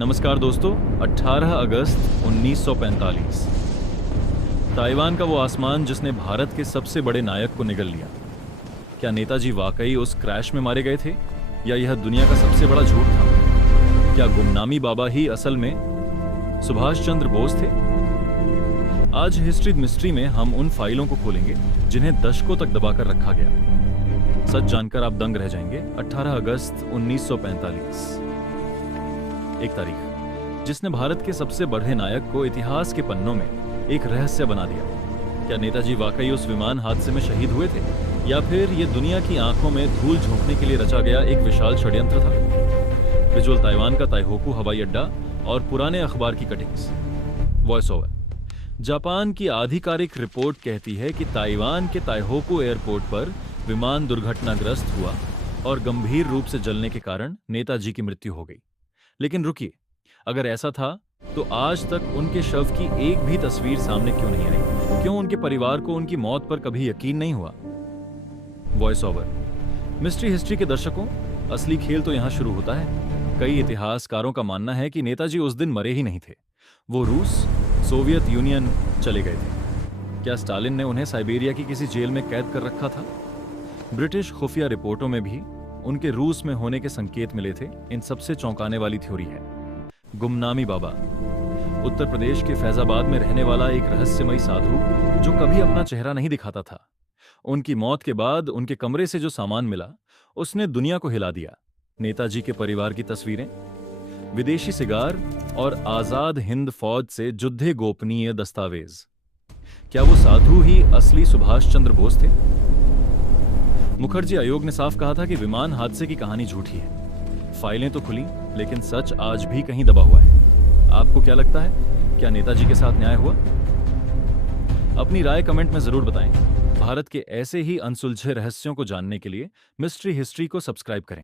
नमस्कार दोस्तों। 18 अगस्त 1945 ताइवान का वो आसमान जिसने भारत के सबसे बड़े नायक को निगल लिया। क्या नेताजी वाकई उस क्रैश में मारे गए थे या यह दुनिया का सबसे बड़ा झूठ था? क्या गुमनामी बाबा ही असल में सुभाष चंद्र बोस थे? आज हिस्ट्री मिस्ट्री में हम उन फाइलों को खोलेंगे जिन्हें दशकों तक दबाकर रखा गया। सच जानकर आप दंग रह जाएंगे। 18 अगस्त 1945, एक तारीख जिसने भारत के सबसे बड़े नायक को इतिहास के पन्नों में एक रहस्य बना दिया। क्या नेताजी वाकई उस विमान हादसे में शहीद हुए थे या फिर यह दुनिया की आंखों में धूल झोंकने के लिए रचा गया एक विशाल षड्यंत्र था? विजुअल ताइवान का ताइहोकू हवाई अड्डा और पुराने अखबार की कटिंग्स। Voice over. जापान की आधिकारिक रिपोर्ट कहती है कि ताइवान के ताइहोकू एयरपोर्ट पर विमान दुर्घटनाग्रस्त हुआ और गंभीर रूप से जलने के कारण नेताजी की मृत्यु हो गई। लेकिन रुकिए, अगर ऐसा था तो आज तक उनके शव की एक भी तस्वीर सामने क्यों नहीं आई? क्यों उनके परिवार को उनकी मौत पर कभी यकीन नहीं हुआ? Voice over. मिस्ट्री हिस्ट्री के दर्शकों, असली खेल तो यहां शुरू होता है। कई इतिहासकारों का मानना है कि नेताजी उस दिन मरे ही नहीं थे। वो रूस, सोवियत यूनियन चले गए थे। क्या स्टालिन ने उन्हें साइबेरिया की किसी जेल में कैद कर रखा था? ब्रिटिश खुफिया रिपोर्टों में भी उनके रूस में होने के संकेत मिले थे। इन सबसे चौंकाने वाली थ्योरी है गुमनामी बाबा। उत्तर प्रदेश के फैजाबाद में रहने वाला एक रहस्यमयी साधु जो कभी अपना चेहरा नहीं दिखाता था। उनकी मौत के बाद उनके कमरे से जो सामान मिला उसने दुनिया को हिला दिया। नेताजी के परिवार की तस्वीरें, विदेशी सिगार और आजाद हिंद फौज से जुद्धे गोपनीय दस्तावेज। क्या वो साधु ही असली सुभाष चंद्र बोस थे? मुखर्जी आयोग ने साफ कहा था कि विमान हादसे की कहानी झूठी है। फाइलें तो खुली, लेकिन सच आज भी कहीं दबा हुआ है। आपको क्या लगता है, क्या नेताजी के साथ न्याय हुआ? अपनी राय कमेंट में जरूर बताएं। भारत के ऐसे ही अनसुलझे रहस्यों को जानने के लिए मिस्ट्री हिस्ट्री को सब्सक्राइब करें।